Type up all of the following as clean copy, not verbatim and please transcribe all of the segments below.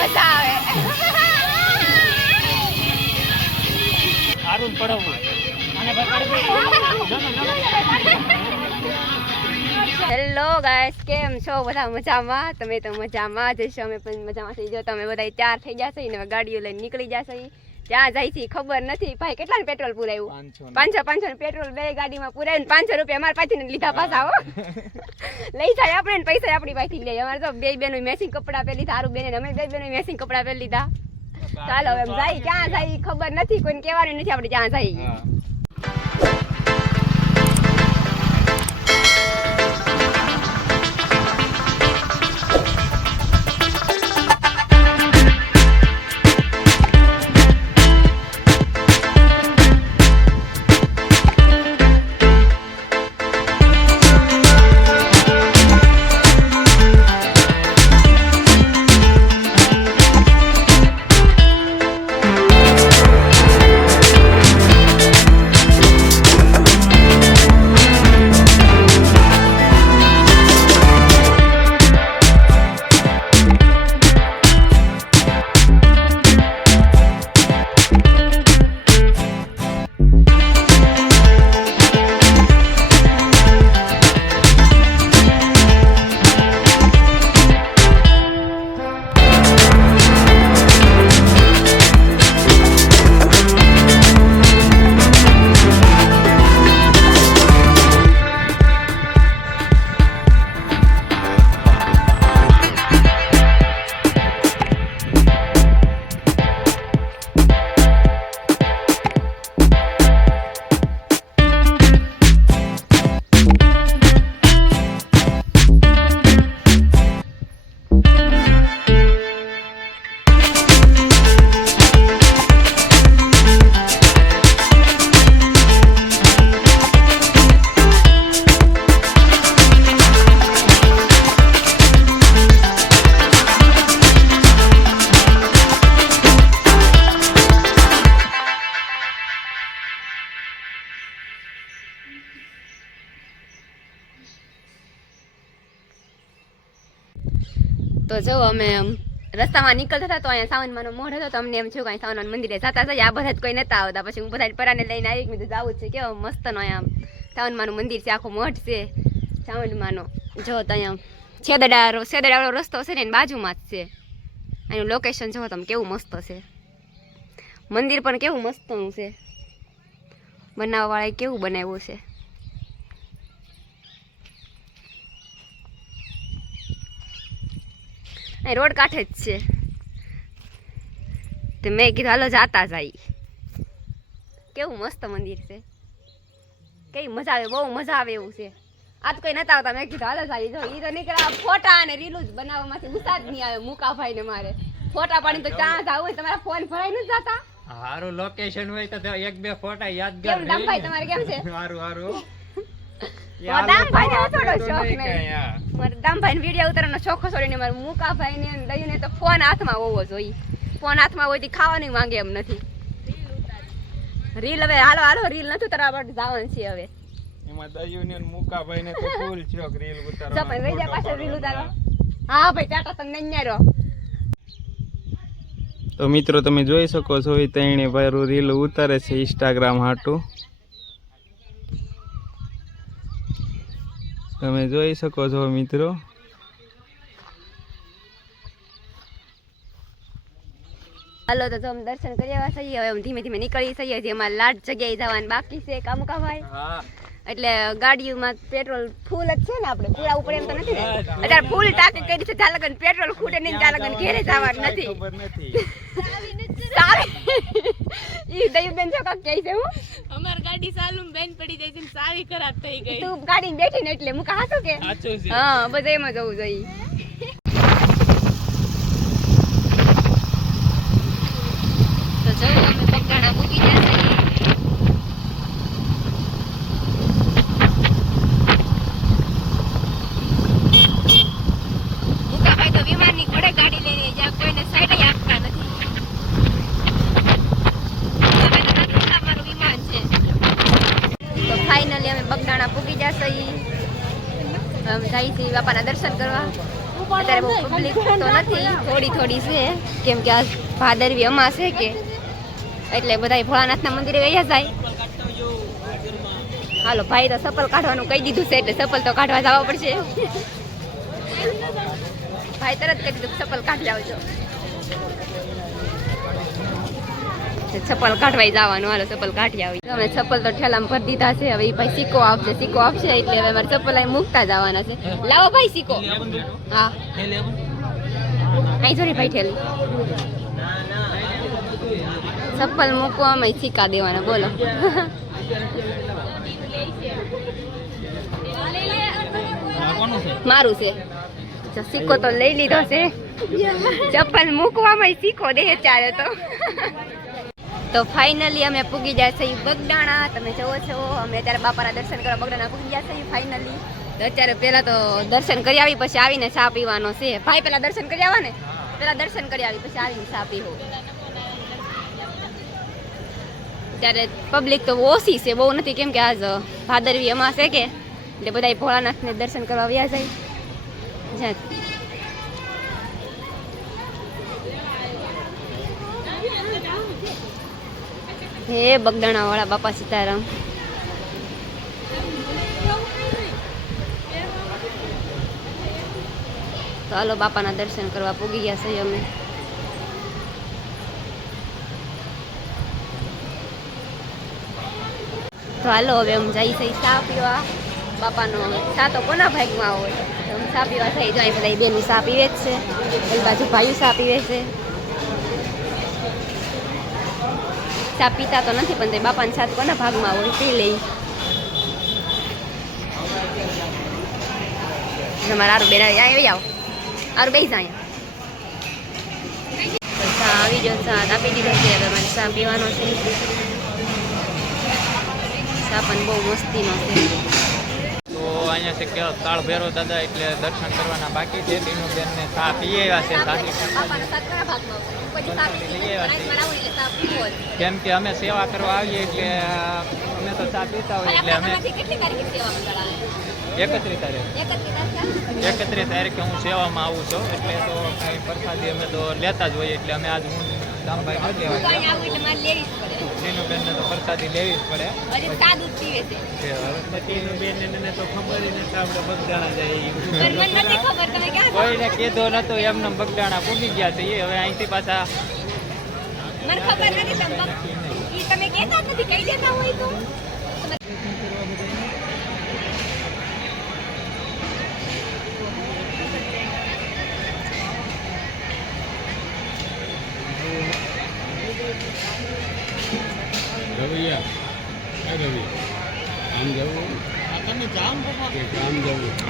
મજા આવે. સારું પડવું. હેલો ગાઈસ, કેમ છો બધા? મજામાં? તમે તો મજામાં જ હશો, અમે પણ મજામાં છીએ. જો તમે બધા તૈયાર થઈ જશો ને ગાડીઓ લઈને નીકળી જશો. ત્યાં જાય છે ખબર નથી. ભાઈ કેટલાનું પેટ્રોલ પુરાયું? 500 પેટ્રોલ બે ગાડીમાં પુરાયું. 500 રૂપિયા અમારા પાસેથી લીધા પાછા. હો લઈ જાય આપણે ને પૈસા આપણી પાસેથી લઈએ. અમારે તો બે બેનો મેચિંગ કપડા પહેરી લીધા. સારું બેને અમે બે બેનો મેચિંગ કપડા પહેરી લીધા. ચાલો એમ જાય, ક્યાં જાય ખબર નથી, કોઈને કહેવાનું નથી આપણે ક્યાં જાય. તો જો અમે રસ્તામાં નીકળતા હતા તો અહીંયા સાવનમાંનો મોઢ હતો. તો અમને એમ થયું કે અહીં સાવનમાનું મંદિરે જતા હતા. આ બધા જ કોઈ નતા આવતા. પછી હું બધા પરાને લઈને આવી મેં કીધું જવું જ છે. કેવો મસ્તનો અહીંયા સાવનમાનું મંદિર છે, આખો મઠ છે સાવનમાંનો. જો તો અહીંયા છેદડાવાળો રસ્તો છે ને એની બાજુમાં જ છે. એનું લોકેશન જો તમે કેવું મસ્ત છે. મંદિર પણ કેવું મસ્તનું છે. બનાવવાવાળાએ કેવું બનાવ્યું છે. અહીં રોડ કાંઠે જ છે. તો મેં કીધું હાલો જાતા જાય. કેવું મસ્ત મંદિર છે. કેવી મજા આવે, બહુ મજા આવે એવું છે. આ તો કઈ નતા આવતા. મેં કીધું હાલો જાય. જો ઈ તો નીકળ્યા ફોટા અને રીલું જ બનાવવામાંથી ઉસા જ નહીં આવે. મુકાભાઈ ને મારે ફોટા પાડી તો ત્યાં જ આવું. તમારા ફોન ભરાઈ નથી જતા? હારું લોકેશન હોય તો એક બે ફોટા યાદગાર કેમ દામભાઈ તમારે કેમ છે? હારું દામભાઈ ને થોડો શોખ નહીં. મારે દામભાઈ ને વિડીયો ઉતારવાનો શોખ છોડીને મારે મુકાભાઈ ને લઈને તો ફોન હાથમાં હોવો જોઈએ. ફોન હાથમાં હોય તો ખાવાનું માંગે એમ નથી. રીલ હવે હાલો રીલ નથી ઉતારવા માટે જવાનું છે હવે. એમાં દયું ને મુકાભાઈ ને તો ફૂલ શોખ રીલ ઉતારવાનો. જપન રહી જાય પાછળ રીલ ઉતારવા. હા ભાઈ ટાટા તમને ન્યારો. તો મિત્રો તમે જોઈ શકો છો એ તઈને ભાઈ રીલ ઉતારે છે ઇન્સ્ટાગ્રામ હાટું. તમે જોઈ શકો છો મિત્રો. હાલો તો જો દર્શન કરી આવ્યા છીએ. હવે ધીમે ધીમે નીકળી છીએ. હજી અમારે લાટ જગ્યાએ જવાનું બાકી છે કામુકાભાઈ. એટલે ગાડીઓમાં પેટ્રોલ ફૂલ જ છે ને, આપણે પૂરા ઉપર એમ તો નથી ને. અત્યારે ફૂલ ટાંકી કરી છે. ચાલગન પેટ્રોલ ખૂટે નહીં. ચાલગન ઘેરે જવાનું નથી. ખબર નથી ઈ દયું બેન જો કાક કહે છે. હું અમાર ગાડી ચાલુ બેન પડી જાય છે, સારી ખરાબ થઈ ગઈ. તું ગાડીમાં બેઠી ને એટલે મુકા હાચું કે? હા બધા એમ જ જવું જોઈએ. તો જો અમે બગડાણા મૂકી જશે. મુકાભાઈ તો વિમાનની ઘોડે ગાડી લઈને જ્યાં કોઈને સાઈડ આપતા નથી. ફાઇનલી અમે બગડાણા પૂગી જશે. અમે જઈએ છીએ બાપાના દર્શન કરવા. અત્યારે બહુ પબ્લિક તો નથી, થોડી થોડી છે, કેમ કે આ ભાદરવી અમાસ છે કે એટલે બધા ભોળાનાથના મંદિરે ગયા જાય. હાલો ભાઈ તો ચપ્પલ કાઢવાનું કહી દીધું છે એટલે ચપ્પલ તો કાઢવા જવા પડશે. ભાઈ તરત કહી દીધું ચપ્પલ કાઢી આવજો. ચપ્પલ કાઢવાઈ જવાનું. હાલો ચપ્પલ કાઢી આવી. અમે ચપ્પલ તો ઠેલામાં ભરી દીધા છે. હવે ભાઈ સિક્કો આપશે એટલે હવે અમારે ચપ્પલ અહીં મૂકતા જવાના છે. લાવો ભાઈ સિક્કો. હા અહીં જોરી ભાઈ ઠેલી ચપ્પલ મૂકવામાં સિક્કા દેવાના. બોલો મારું છે. સિક્કો તો લઈ લીધો છે. ચપ્પલ મૂકવામાં સિક્કો દે ચાલે તો ફાઇનલી અમે પૂગી જાય છે બગડાણા. તમે જોવો છો અમે અત્યારે બાપાના દર્શન કરવા બગડાણા પૂગી ગયા છે ફાઇનલી. તો અત્યારે પહેલા તો દર્શન કરી આવી, પછી આવીને ચા પીવાનો છે. ભાઈ પહેલા દર્શન કરી આવા ને, પહેલા દર્શન કરી આવી પછી આવીને ચા પીવો. ત્યારે પબ્લિક તો ઓછી છે, બહુ નથી, કેમ કે આજ ભાદરવી અમાસ છે કે એટલે બધા ભોળાનાથને દર્શન કરવા આવ્યા જાય. હે બગદાણા વાળા બાપા સીતારામ. તો હાલો બાપાના દર્શન કરવા પૂગી ગયા છે અમે. તો હાલો હવે અમે જઈ છે ચા પીવા. બાપાનો ચા તો કોના ભાગમાં હોય, તો અમે ચા પીવા થઈ જાય. બધા બેનું ચા પીવે જ છે, એ બાજુ ભાઈઓ ચા પીવે છે. ચા પીતા તો નથી પણ તે બાપાની સાથ કોના ભાગમાં હોય પી લઈ. તમારે આરું બેન આવી આવો, આરું બે જાય. ચા આવી ગયો, ચા આપી દીધો છે. હવે મારે ચા પીવાનો છે. ચા પણ બહુ મસ્તીનો છે. તો અહીંયા છે કે કાળ ભૈરવ દાદા એટલે દર્શન કરવાના બાકી છે. તેનું બેનને ચા પી આવ્યા છે. કેમ કે અમે સેવા કરવા આવીએ એટલે અમે તો ચા પીતા હોય એટલે અમે 31 તારીખે હું સેવામાં આવું છું એટલે તો કાંઈ પ્રસાદી અમે તો લેતા જ હોઈએ. એટલે અમે આજ હું દામભાઈ નથી લેવા, બેનને તો પ્રસાદી લેવી જ પડે. બેનને તો ખબર નથી આપણે બગદાણા જઈએ. કોઈને કીધો નતો, એમને બગદાણા પૂગી ગયા છે. હવે અહીંથી પાછા મને ખબર નથી તમે કહેતા નથી, કહી દેતા હોય તો.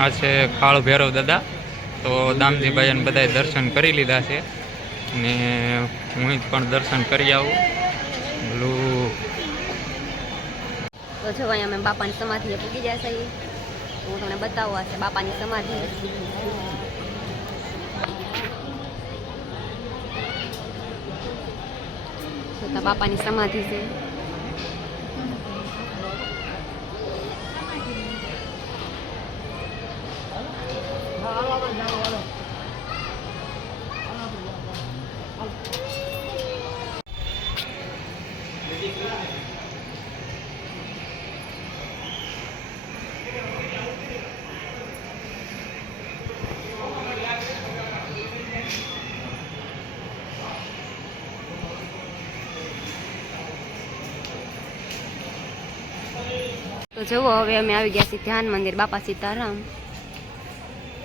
આ છે કાળ ભૈરવ દાદા. તો દામજીભાઈ બધાએ દર્શન કરી લીધા છે ને હું પણ દર્શન કરી આવું. બોલું તો જો અહીંયા અમે બાપાની સમાધિએ પૂગી જાય છે. હું તમને બતાવવા છે બાપાની સમાધિ. બાપાની સમાધિ છે. તો જુઓ હવે અમે આવી ગયા છીએ ધ્યાન મંદિર બાપા સીતારામ.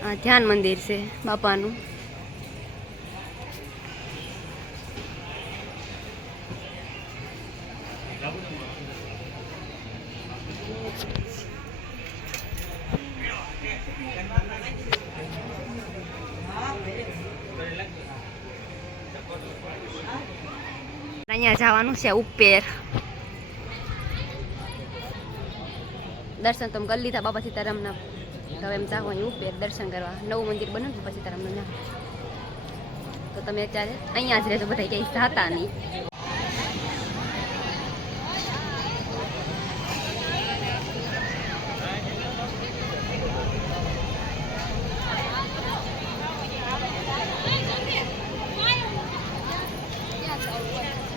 આ ધ્યાન મંદિર છે બાપાનું. અહીંયા જવાનું છે ઉપર. દર્શન તો કરી લીધા બાપા સીતારામના. હવે એમ જાવ અહીં ઉપર દર્શન કરવા. નવું મંદિર બન્યું છે બાપા સીતારામનું નામ. તો તમે અત્યારે અહીંયા જ રહેજો, બધા કંઈ જાતા નહીં.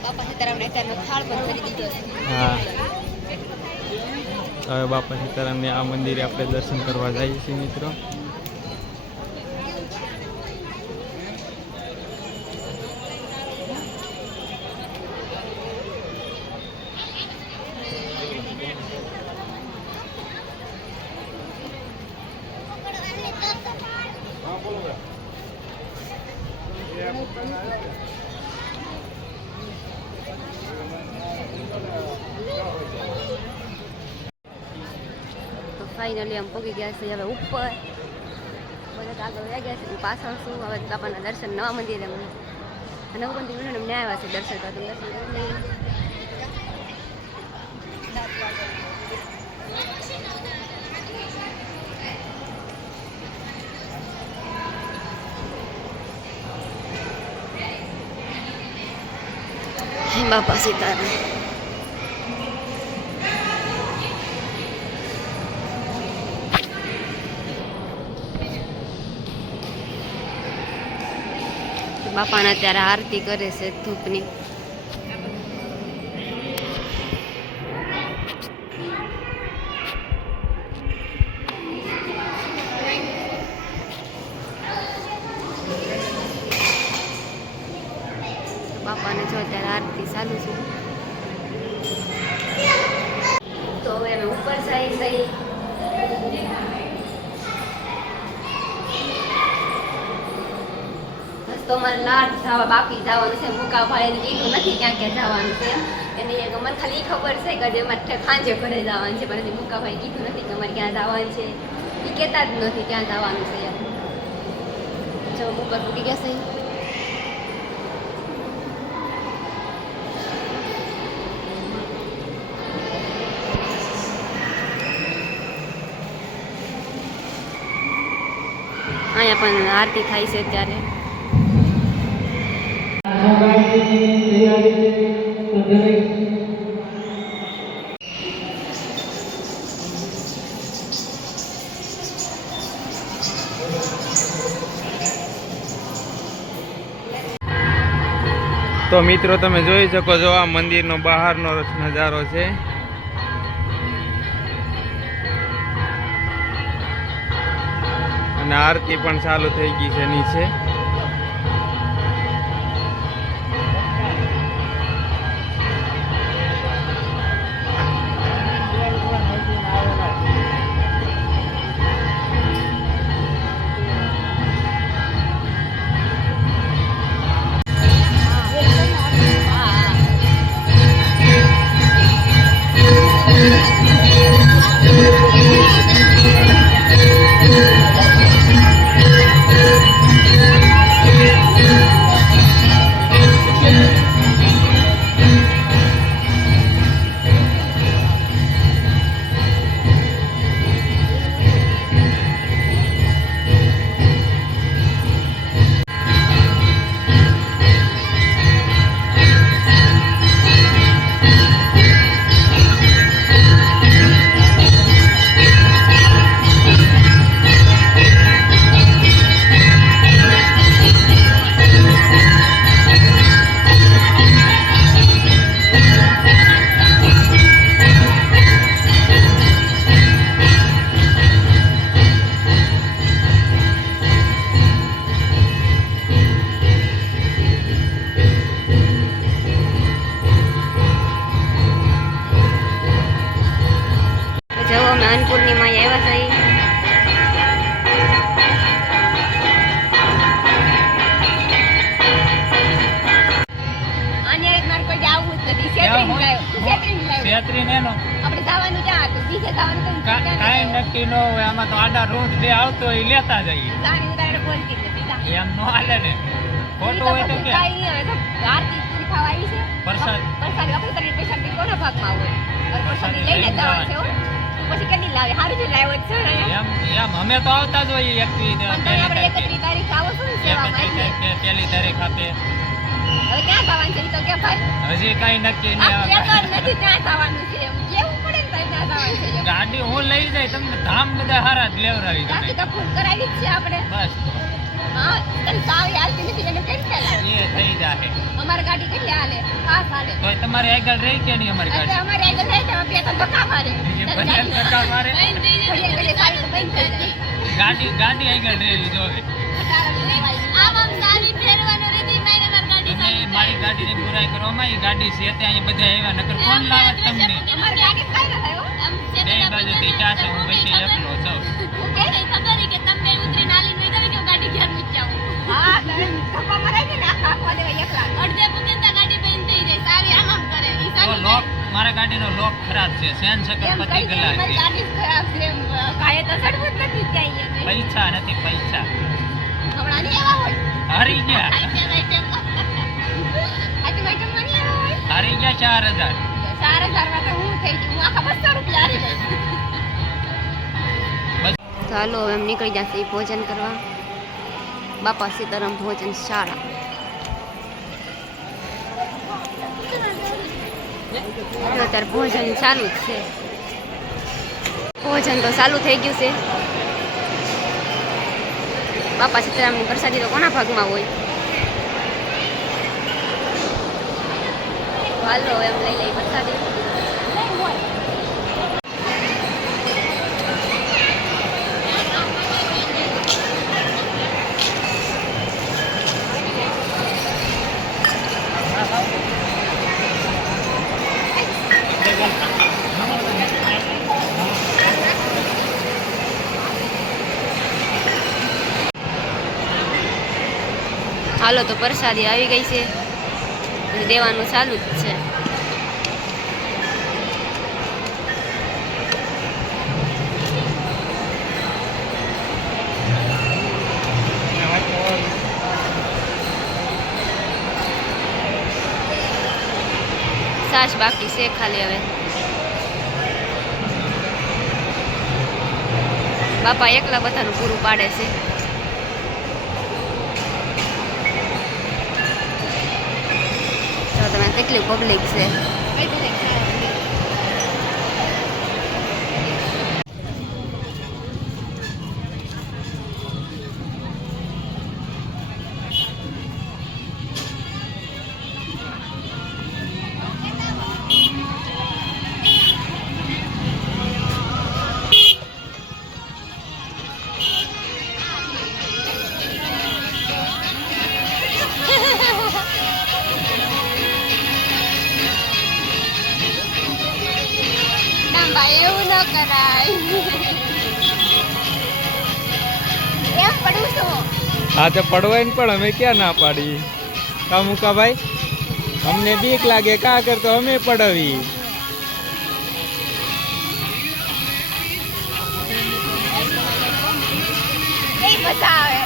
બાપા સીતારામને અત્યારનો થાળ પણ ભરી દીધો છે. હા હવે બાપા સીતારામને આ મંદિરે આપણે દર્શન કરવા જઈએ છીએ મિત્રો. તો ફાઇનલી અમે પહોંચી ગયા છે હવે ઉપર. બધા આગળ વહી ગયા છે હું પાછળ છું. હવે બાપાના દર્શન નવા મંદિરે નવું મંદિર અમને આવ્યા છે દર્શન કરવા. તમે દર્શન કરી લઈએ. બાપા સીતારામ. બાપાને અત્યારે આરતી કરે છે ધૂપની. બાપાને જો અત્યારે આરતી ચાલુ છે. તો હવે અમે ઉપર જઈ જઈ તો અમારે લાડ જવા બાકી જવાનું છે. મુકા ભાઈ કીધું નથી ક્યાં ક્યાં જવાનું છે. એને મને ખાલી ખબર છે કે આજે અમારે સાંજે ઘરે જવાનું છે, પણ મુકા ભાઈ કીધું નથી કે અમારે ક્યાં જવાનું છે. એ કહેતા જ નથી ક્યાં જવાનું છે. જો ઉપર તૂટી ગયા છે. અહીંયા પણ આરતી થાય છે અત્યારે. તો મિત્રો તમે જોઈ શકો છો આ મંદિરનો બહારનો નજારો છે. અને આરતી પણ ચાલુ થઈ ગઈ છે નીચે. પૂર્ણિમા આવ્યા છે. અને મારે કોઈ આવું જ નથી. આપણે જવાનું ક્યાં હતું? બીજે જવાનું તો કાંઈ નક્કી ન હોય. આમાં તો આડા રોજ જે આવતો હોય એ લેતા જઈએ. સાની ઉદાહરણ બોલતી જ નથી. એમ ન હાલે ને. ખોટું હોય તો કે કાંઈ નહીં. હવે તો આરતી પૂરી થવા આવી છે. પ્રસાદ આપણે તને પૈસા કોના ભાગમાં હોય? પ્રસાદ લઈને જવાનું છે. પછી કેટલી લાવે? સારું જ લાવ્યો છે. એમ અમે તો આવતા જ હોઈએ. આપણે 31 તારીખ આવો છો ને સેવામાં. પહેલી તારીખ આપે. હવે ક્યાં જવાનું છે? તો કે ભાઈ હજી કઈ નક્કી નથી. ક્યાં જવાનું છે એમ કેવું પડે ને. ત્યાં જવાનું છે ગાડી હું લઈ જાય તમને ધામ બધા હારા જ લેવરાવી બાકી તો ફોન કરાવી જ છે આપણે. બસ હા તને સાવી હાલતી નથી એને કેન્સલ એ થઈ જાહે અમારી ગાડી કેટલી હાલે 5 હાલે તો તમારે આગળ રહી કે નહીં અમારી એટલે ગાડી અમારે આગળ રહી તો બે તો ધક્કા મારે એ ભલે ધક્કા મારે બંધ થઈ ઘડીએ ઘડીએ સાવી તો બંધ થઈ જાય ગાડી આગળ રહેવી જોવે આમ સારી ફેરવાનો રીતિ મેને મારી ગાડી તમે મારી ગાડીની બુરાઈ કરવામાં એ ગાડી છે તે અહીંયા બધા આવ્યા નકર કોણ લાવે તમને અમારી ગાડી કાઈ ના થાય આમ બે બાજુથી ક્યાં છે હું પછી એકલો છું કે ખબર કે તમે ઉતરી નાલી નઈ તમે કે ગાડી ઘેર મૂકી જાવ હા તમે ધક્કા મારે ને આખા આખવા દેવા એકલા અડધે પૂગતા ગાડી બંધ થઈ જાય સારી આમ કરે ઈ તો સારી લોક મારા ગાડીનો લોક ખરાબ છે સેન સકર એમ પતી કઈ ગલા અમારી છે ગાડી જ ખરાબ છે એમ કાંઈ તો સડવું જ નથી ક્યાંય પૈસા નથી પૈસા હમણાં નહીં એવા હોય હારી ગયા આઈટમ આઈટમ આટલું આઈટમ માં નહીં એવા હોય હારી ગયા 4000 4,000 માં તો હું થઈ ગયું હું આખા 200 રૂપિયા હારી ગઈ ચાલો એમ નીકળી જશે ભોજન કરવા બાપા સીતારામ ભોજન શાળા જો અત્યારે ભોજન ચાલુ જ છે ભોજન તો ચાલુ થઈ ગયું છે બાપા સીતારામની પ્રસાદી તો કોના ભાગમાં હોય હાલો એમ લઈ લઈ પ્રસાદી હાલો તો પ્રસાદી આવી ગઈ છે દેવાનું ચાલુ જ છે સાસ બાકી છે ખાલી હવે બાપા એકલા બધાનું પૂરું પાડે છે જો તમે કેટલી પબ્લિક છે એવું ન કરાય એમ પડું છું હા તો પડવાય પણ અમે ક્યાં ના પાડી કા મુકા ભાઈ અમને બીક લાગે કા કરતો અમે પડાવી એ મજા આવે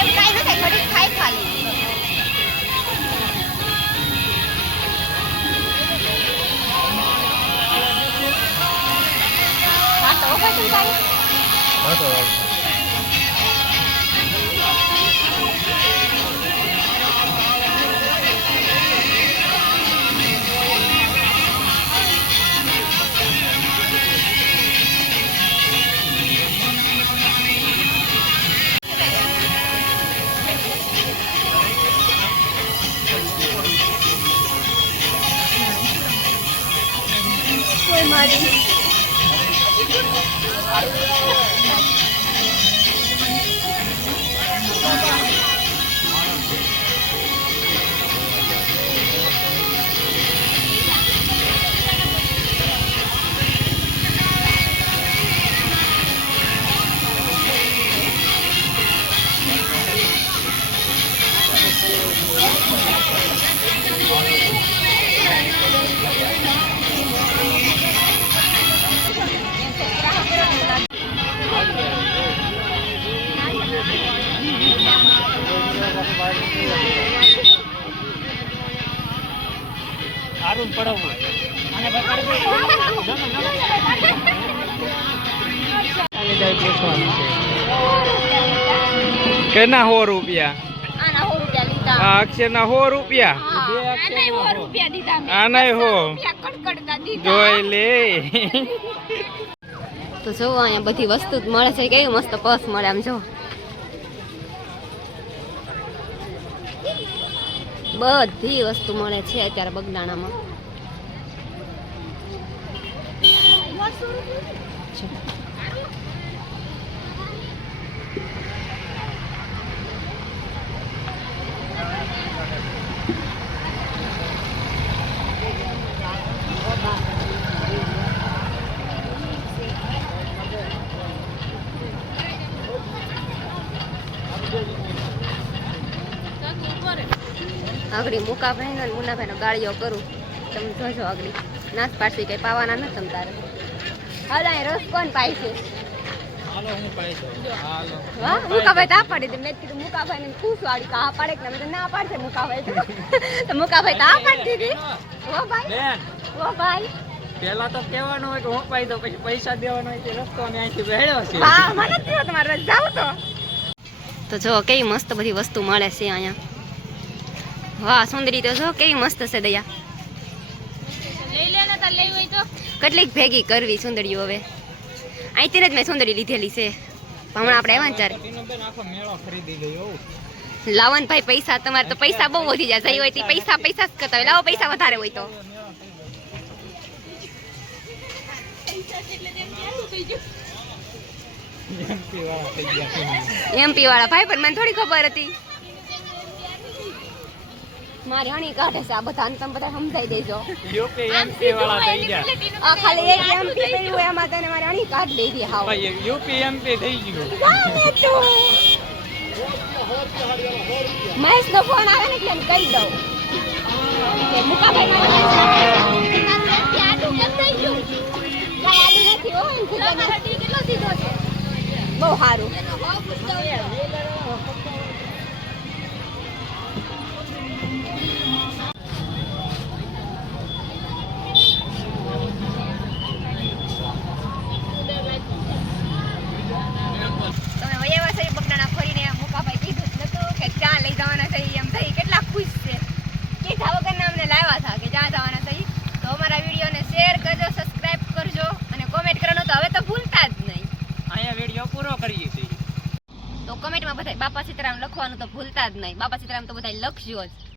એમ કાંઈ ન થાય ઘડી ખાય ખાલી હા તો પછી તારી કોઈ મારી સારું પડાવવું કેના 100 રૂપિયા આના 100 રૂપિયા લીધા આ અક્ષરના 100 રૂપિયા હા આનાય 100 રૂપિયા દીધા મેં. આનાય હો. 100 રૂપિયા કડકડતા દીધા. જોઈ લે. તો જો અહીંયા બધી વસ્તુ જ મળે છે, કેવી મસ્ત પર્સ મળે આમ જો. બધી વસ્તુ મળે છે અત્યારે બગદાણામાં. આગળ મુકાભાઈ નો મુનાભાઈ નો ગાળિયો કરું, તમે જોજો આગળ નાશ પાડશે કઈ પાવાના ન તમ તારે. હાલ અહીં રસ કોણ પાય છે? વાહ, મુકાભાઈ તા પાડી દે. મેં કીધું મુકાભાઈ ને પૂછું આડી કા પાડે કે મેં તો ના પાડશે મુકાભાઈ તો મુકાભાઈ તા પાડી દીધી. ઓ ભાઈ, ઓ ભાઈ, પેલા તો કહેવાનું હોય કે હું પાઈ દઉં, પછી પૈસા દેવાનો હોય તે રસ્તો અમે અહીંથી બેડ્યો છે. હા મને જ થયો તમારે જાવ તો જો કેવી મસ્ત બધી વસ્તુ મળે છે અહીંયા. વાહ સુંદરી તો જો કેવી મસ્ત છે દયા. લઈ લે ને તાર લઈ હોય તો કેટલીક ભેગી કરવી સુંદરીઓ હવે. અહીંથી જ મેં સુંદરી લીધેલી છે. હમણાં આપણે આવ્યા ને ત્યારે બેન આખો મેળો ખરીદી ગયો. લાવન ભાઈ પૈસા તમારે તો પૈસા બહુ વધી જાય. સહી હોય તે પૈસા પૈસા જ કરતા હોય. લાવો પૈસા વધારે હોય તો. એમપી વાળા ભાઈ પણ મને થોડી ખબર હતી. મારી હણી કાઢે છે આ બધા, તમે બધા સમજાઈ દેજો. યુપી એમપી વાળા થઈ ગયા. આ ખાલી એક એમપી કર્યું હોય એમાં તને મારી હણી કાઢ લીધી હાવ. ભાઈ યુપી એમપી થઈ ગયું. મહેશ નો ફોન આવે ને એટલે એમ કહી દઉં કે મુકાભાઈ આટલું કેમ થઈ ગયું? નથી હો એમ ખુદ તારો ટી કેટલો સીધો છે? બહુ સારું. એનો ભાવ પૂછતો હોય. તમે વયાવા છે બગડાણા ફરીને મુકાભાઈ કીધું જ નતું કે ક્યાં લઈ જવાના છે એમ થઈ કેટલા ખુશ છે. કીધા વગરના અમને લાવ્યા હતા કે જ્યાં જવાના થઈ. તો અમારા વિડીયોને શેર કરજો, સબસ્ક્રાઇબ કરજો અને કોમેન્ટ કરવાનું તો હવે તો ભૂલતા જ નહીં. અહીંયા વિડીયો પૂરો કરીએ છીએ. તો કમેન્ટમાં બધા બાપા સીતારામ લખવાનું તો ભૂલતા જ નહીં. બાપા સીતારામ તો બધા લખજો જ.